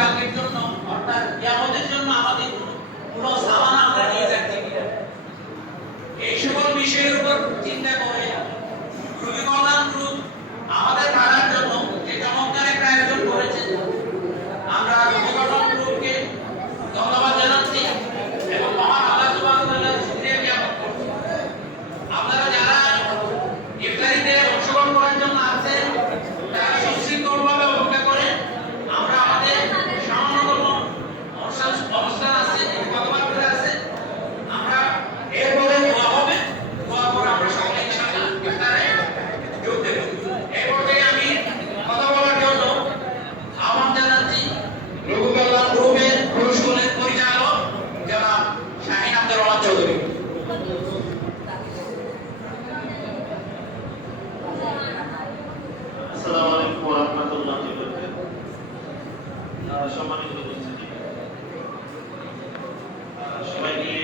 আগামীকালকের জন্য অর্থাৎ কিয়ামতের জন্য আমাদের পুরো সামান আমরা নিয়ে যাচ্ছি। এই সকল বিষয়ের উপর চিন্তা করে রোগী কল্যাণ গ্রুপ আমাদের পাড়ার জন্য যে চমৎকার একটা আয়োজন করেছে, আমরা রোগী কল্যাণ গ্রুপকে ধন্যবাদ জানাচ্ছি এবং মহান আল্লাহ সুবহানাহু ওয়া তাআলার শুকরিয়া জ্ঞাপন করছি। আপনারা যারা ইফতারিতে অংশগ্রহণ করার জন্য আছেন তারা সুশৃঙ্খলভাবে অপেক্ষা করে আমরা আমাদের সামান্যতম অনুষ্ঠান আছে, কথাবার্তা আছে, আমরা এরপরে দোয়া হবে, দোয়া করে আমরা সকলে ইনশাআল্লাহ ইফতারে যোগ দেব। এই পর্যায়ে আমি কথা বলার জন্য আহ্বান জানাচ্ছি রোগী কল্যাণ গ্রুপের স্কুলের পরিচালক জনাব শাহিন আব্দুর রহমান চৌধুরী। আসসালামু আলাইকুম ওয়া রাহমাতুল্লাহি ওয়া বারাকাতুহু। সম্মানিত উপস্থিতি, সবাইকে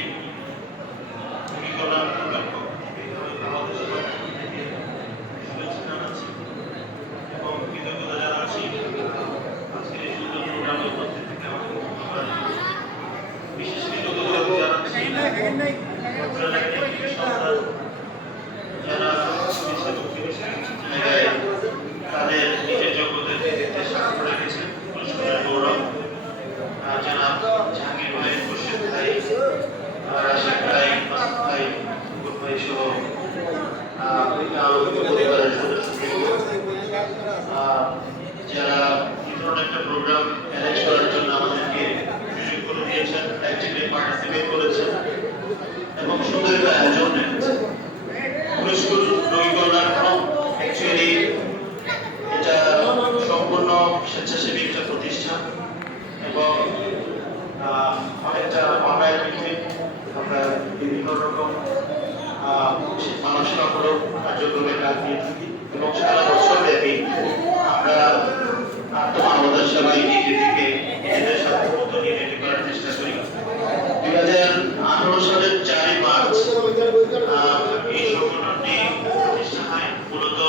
রোগী কল্যাণ গ্রুপের পক্ষ থেকে আমাদের সবার থেকে শুভেচ্ছা জানাচ্ছি এবং কৃতজ্ঞতা জানাচ্ছি আজকের এই সুন্দর প্রোগ্রামের মধ্যে থেকে আমাদের বিশেষ কৃতজ্ঞতা জানাচ্ছি যারা তাদের নিজের যোগ্যতার ভিত্তিতে স্বাক্ষর রেখেছেন। পুরস্কারের গৌরব জনাব জাহাঙ্গীর ভাই, খুরশেদ ভাই, রাশেদ ভাই, মাসুদ ভাই, মুকুল ভাই সহ পরিবারের সদস্যবৃন্দ যারা এই ধরনের একটা প্রোগ্রাম অ্যারেঞ্জ করার জন্য আমাদেরকে সুযোগ করে দিয়েছেন, অ্যাক্টিভলি পার্টিসিপেট করেছেন এবং সুন্দর একটা আয়োজন রেখেছেন। পুরস্কার রোগী কল্যাণ অ্যাকচুয়ালি এটা সম্পূর্ণ স্বেচ্ছাসেবী একটা প্রতিষ্ঠান এবং অনেকটা অনলাইন ভিত্তিক আমরা বিভিন্ন রকম মানসিকতামূলক কার্যক্রমের কাজ দিয়ে থাকি এবং সারা বছর ব্যাপী আমরা আত্মমানবতার সেবায় নিজেদেরকে নিজেদের সাধ্যমতো নিয়োজিত করার চেষ্টা করি। 2018 সালের 4 মার্চ এই সংগঠনটি প্রতিষ্ঠা হয়। মূলত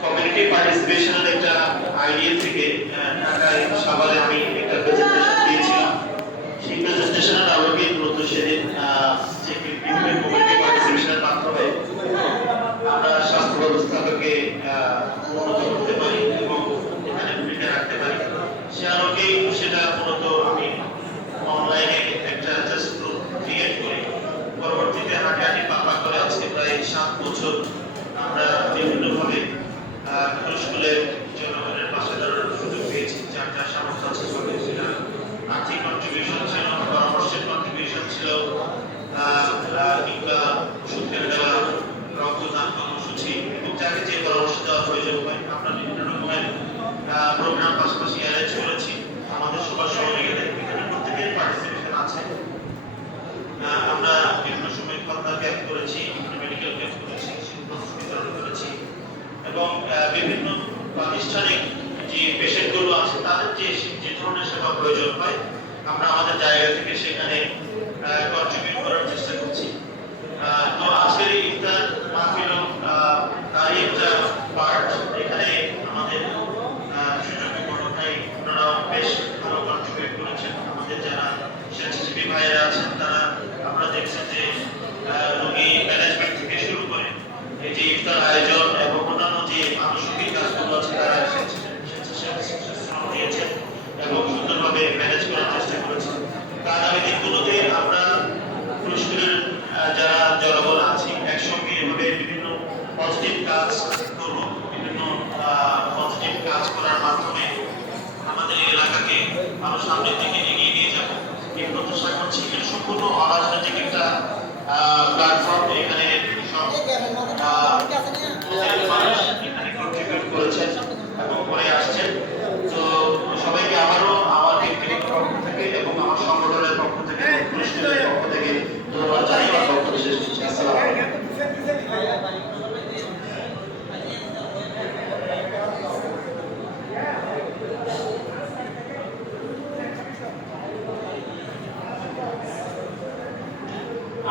কমিউনিটি পার্টিসিপেশনের একটা আইডিয়া থেকে ঢাকায় সাভারে আমি একটা প্রেজেন্টেশন দিয়েছিলাম। সেই প্রেজেন্টেশনের আলোকে মূলত সেদিন যে কমিউনিটি পার্টিসিপেশনের মাধ্যমে আমরা স্বাস্থ্য ব্যবস্থাকে উন্নত করতে পারি এবং এখানে ভূমিকা রাখতে পারি, সে আলোকেই সেটা মূলত আমি অনলাইনে একটা জাস্ট গ্রুপ ক্রিয়েট করি। পরবর্তীতে হাঁটাহাঁটি পাপা করে আজকে প্রায় 7 বছর আমরা বিভিন্নভাবে স্কুলের জনগণের পাশে দাঁড়ানোর সুযোগ পেয়েছি। যার যার সামর্থ্য আছে সেটা আর্থিক কন্ট্রিবিউশন ছিল, পরামর্শের কন্ট্রিবিউশন ছিল, কিংবা ওষুধ কিনে দেওয়া, রক্তদান কর্মসূচি এবং যাকে যে পরামর্শ দেওয়ার প্রয়োজন হয় আমরা বিভিন্ন রকমের প্রোগ্রাম পাশাপাশি অ্যারেঞ্জ করেছি। আমাদের সবার সহযোগিতায় এখানে প্রত্যেকের পার্টিসিপেশন আছে। আমরা বিভিন্ন সময় খাতা ক্যাম্প করেছি, মেডিকেল ক্যাম্প করেছি, বিতরণ করেছি এবং বিভিন্ন প্রাতিষ্ঠানিক যে পেশেন্টগুলো আছে তাদের যে ধরনের সেবা প্রয়োজন হয় আমরা আমাদের জায়গা থেকে সেখানে কন্ট্রিবিউট করার চেষ্টা করছি। তো আজকের এই ইফতার মাহফিল তারই একটা পার্ট। এখানে আমাদের সুযোগ্য বড় ভাই ওনারাও বেশ ভালো কন্ট্রিবিউট করেছেন। আমাদের যারা স্বেচ্ছাসেবী ভাইয়েরা আছেন তারা আপনারা দেখছেন যে রোগী ম্যানেজমেন্ট থেকে শুরু করে এই যে ইফতার আয়োজন এবং অন্যান্য যে আনুষঙ্গিক কাজগুলো আছে তারা স্বেচ্ছাসেবী দিয়েছেন এবং সুন্দরভাবে ম্যানেজ করার চেষ্টা করেছেন। আগামী দিনগুলোতে আমরা পুরস্কারের যারা জনগণ আছি একসঙ্গে এভাবে বিভিন্ন পজিটিভ কাজ করব। বিভিন্ন পজিটিভ কাজ করার মাধ্যমে আমাদের এই এলাকাকে আরো সামনের দিকে এগিয়ে নিয়ে যাব এই প্রত্যাশা করছি। এটা সম্পূর্ণ অরাজনৈতিক একটা প্ল্যাটফর্ম। এখানে সব মানুষ এখানে কন্ট্রিবিউট করেছেন এবং করে আসছেন। তো সবাইকে আবারও আমার ব্যক্তিগত পক্ষ থেকে এবং আমার সংগঠনের পক্ষ থেকে পুরস্কারের পক্ষ থেকে ধন্যবাদ জানিয়ে আমার বক্তব্য শেষ করছি। আসসালামু আলাইকুম।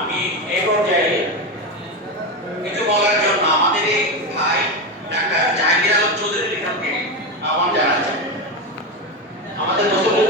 আমি এই পর্যায়ে কিছু বলার জন্য আমাদের এই ভাই ডাক্তার জাহাঙ্গীর আলম চৌধুরীর আহ্বান জানাচ্ছি। আমাদের মুসলিম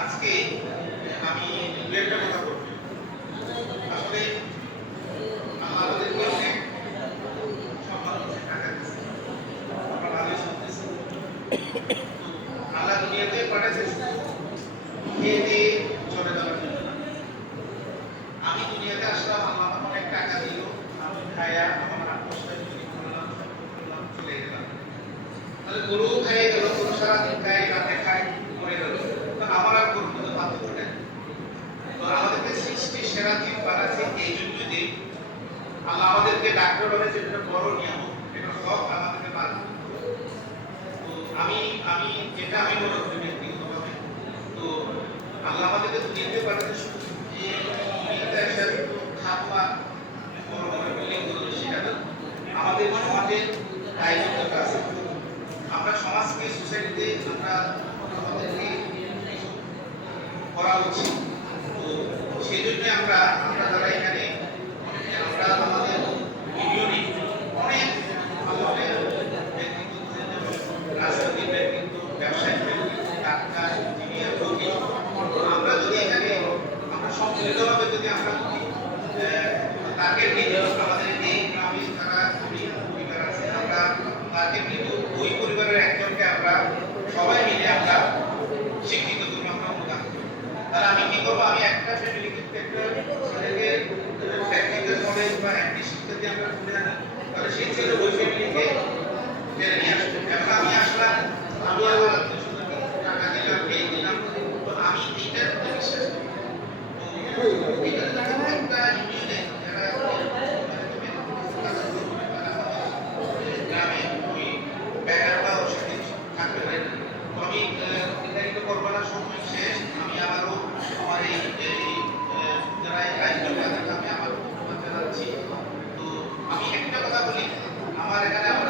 আজকে আমি দু একটা কথা বলবো। আসলে আল্লাহ আমাদেরকে অনেক সম্মান করছে, টাকা দিচ্ছে, আমরা ভালোই শুনতেছি। আল্লাহ দুনিয়াতে পাঠাইছে খেয়ে দিয়ে চলে যাওয়ার জন্য না। আমি দুনিয়াতে আসলাম, আল্লাহ আমাকে অনেক টাকা দিল, আমি খায়া আমার আত্মসায় চুরি করলাম, চলে গেলাম। তাহলে গরু খাইয়ে গেল, গরু সারাদিন খায়, রাতে খায়, মরে গেল, তো আমার আর গরুর মতো পার্থক্য নেই। তো আমাদেরকে সৃষ্টি সেরা জীব বানাচ্ছে এই জন্য যে আল্লাহ আমাদেরকে ডাক্তার বানাইছে, এটা বড় নিয়ামত, এটা সব আমাদেরকে মানতে হবে। তো আমি যেটা আমি মনে করি ব্যক্তিগতভাবে, তো আল্লাহ আমাদেরকে দুনিয়াতে পাঠাতে শুধু যে দুনিয়াতে এসে তো খাওয়া বড় বড় বিল্ডিং গুলো সেটা না, আমাদের সমাজের দায়িত্বটা আছে। আমরা সমাজকে সোসাইটিতে আমরা আমাদেরকে কিছু করা উচিত। তো সেই জন্য আমরা যারা এখানে আমরা আমাদের ইউনিয়নে অনেক আমাদের ব্যক্তিত্ব, রাজনৈতিক ব্যক্তিত্ব, ব্যবসায়িক ব্যক্তিত্ব, ডাক্তার, ইঞ্জিনিয়ার, উকিল, আমরা যদি এখানে আমরা সম্মিলিতভাবে যদি আমরা তাকে নিয়ে আমাদের এই গ্রামে যারা পরিবার আছে, আমরা তাকে কিন্তু ওই পরিবারের একজনকে আমরা সবাই মিলে আমরা শিক্ষিত করবো, আমরা অনুদান করবো। তাহলে আমি কি করবো, আমি একটা ফ্যামিলিকে একটা ছেলেকে টেকনিক্যাল নলেজ বা একটি শিক্ষা দিয়ে আমরা তুলে আনি, তাহলে সেই ছেলে ওই ফ্যামিলিকে টেনে নিয়ে আসবো। এখন আমি আসলাম, আমি আমার আত্মীয়-স্বজনকে টাকা দিলাম, পেয়ে দিলাম, তো আমি এইটার প্রতি বিশ্বাস করি। তো এটা একটা ইউনিয়নে যারা গ্রামে ওই ব্যাটার বা ওর সাথে থাকতে পারে। তো আমি বিস্তারিত করবো না, সময় শেষ। আমি আবারও আমার এই যারা দায়িত্ব তাদেরকে আমি আবার ধন্যবাদ জানাচ্ছি। তো আমি একটা কথা বলি, আমার এখানে আমার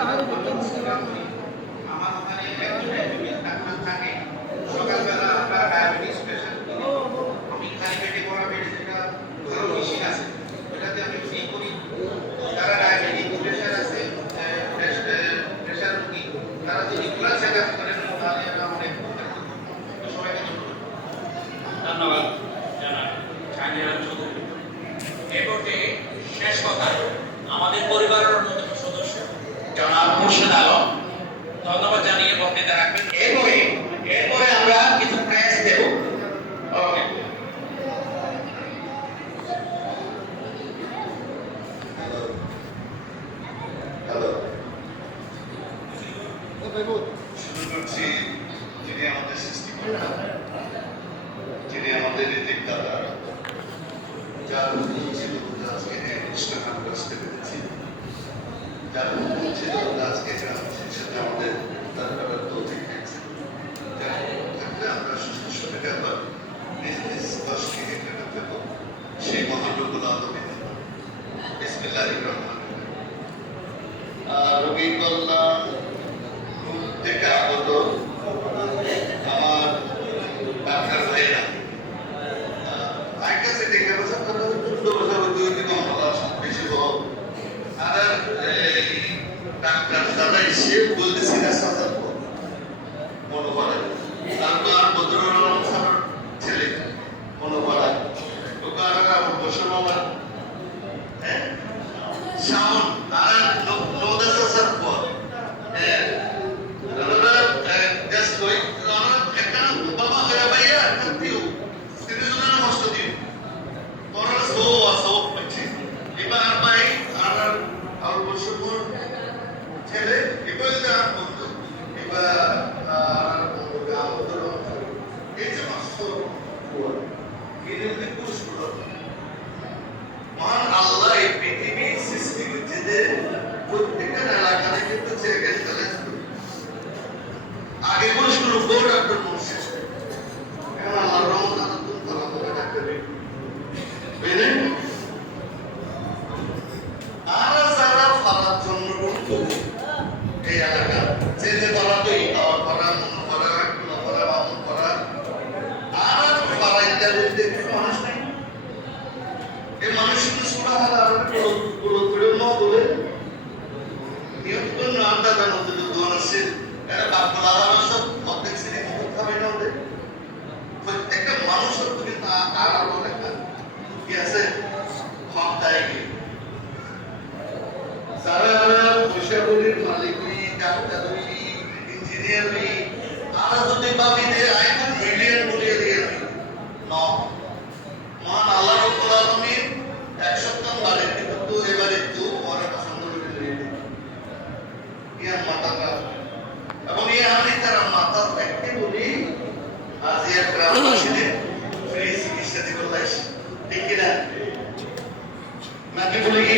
ওখানে একজন ডাক্তার থাকে, সকালবেলা আমরা ডায়াবেটিস পেশেন্ট, আমি খালি পেটে পড়া বেড যেটা ধরো মেশিন আছে, ওটাতে আমি ফ্রি করি। তো যারা ডায়াবেটিক প্রেশার আছে, প্রেশার রোগী, তারা যদি রেগুলার চেক আপ করেন তাহলে আমরা অনেক সবাইকে ধন্যবাদ জানাব শাহজাহান চৌধুরী। এরপরে শেষ কথা আমাদের পরিবারের অন্যতম সদস্য জনাব মুর্শিদ আলম ধন্যবাদ জানিয়ে বক্তৃতা রাখবেন। এরপরে আমরা কিছু প্রেস দেব। ওকে। শুরু করছি, যিনি আমাদের সৃষ্টিকর্তা, যিনি আমাদের নীতিদাতা, যার হুকুম ছিল আজকে এই অনুষ্ঠানে আমরা আসতে পেরেছি, যার হুকুম ছিল আজকে গ্রামবাসীর সাথে আমাদের তার করার তৌফিক হয়েছে, যার হুকুম থাকলে আমরা সুস্থ শরীরে আবার নিজ নিজ দশকে এখানে থাকবো, সেই মহাপ্রভুর আদমে বিসমিল্লাহির রহমানির রহিম। রোগী কল্যাণ থেকে আগত আমার ডাক্তার ভাইরা, আমার কাছে দেখে বছর 14 বছর অতিরিক্ত আমার বেশি হোক, আর ডাক্তার দাদা এসে বলতেছি না সাজার মনে পড়ে, তারপর আর বদরুল আলম স্যার ছেলে মনে পড়ে, ওকে আর আমার বসে মামা শাওন আর নৌদাসা স্যার পর just going একটা বাবা হয়ে ভাইয়া একটা দিও সিরিজনের কষ্ট দিও তোরা সো আসো পাচ্ছি এবার ভাই আর আগে করেছিল বড় ডাক্তার মরছে এখন আল্লাহর রহমত আনন্দ তারা করে ডাক্তারে বেনে আর যারা ফারার জন্য এই এলাকা যে যে তারা তো এই খাওয়া করা মন করা কোনো করা বামন করা আর ফারা ইত্যাদি মানুষ নেই এই মানুষ শুধু সুরা হালা আর পুরো পুরো ন বলে নিয়ত করে আন্দাজ মধ্যে দোকান আছে এটা বাপলা আলাদা সব অর্ধেক শ্রেণী মতো খাবে না ওদের প্রত্যেকটা মানুষের তুমি তারা বলে কি আছে ক্ষমতায় গিয়ে যারা পয়সা করির মালিক ডাক্তার ইঞ্জিনিয়ার তারা যদি ভাবি যে আইন মিলিয়ন বলিয়ে দিয়ে ন মহান আল্লাহ রাব্বুল আলামিন এক সপ্তাহ বাড়ি কিন্তু এবারে তো পরে পছন্দ করে ইয়া মাতাকা এবং এই আমি তার মাতা একটি বলি আজ এক গ্রামবাসীদের ফ্রি চিকিৎসা দিতে লাইছে ঠিক কিনা নাকি বলে কি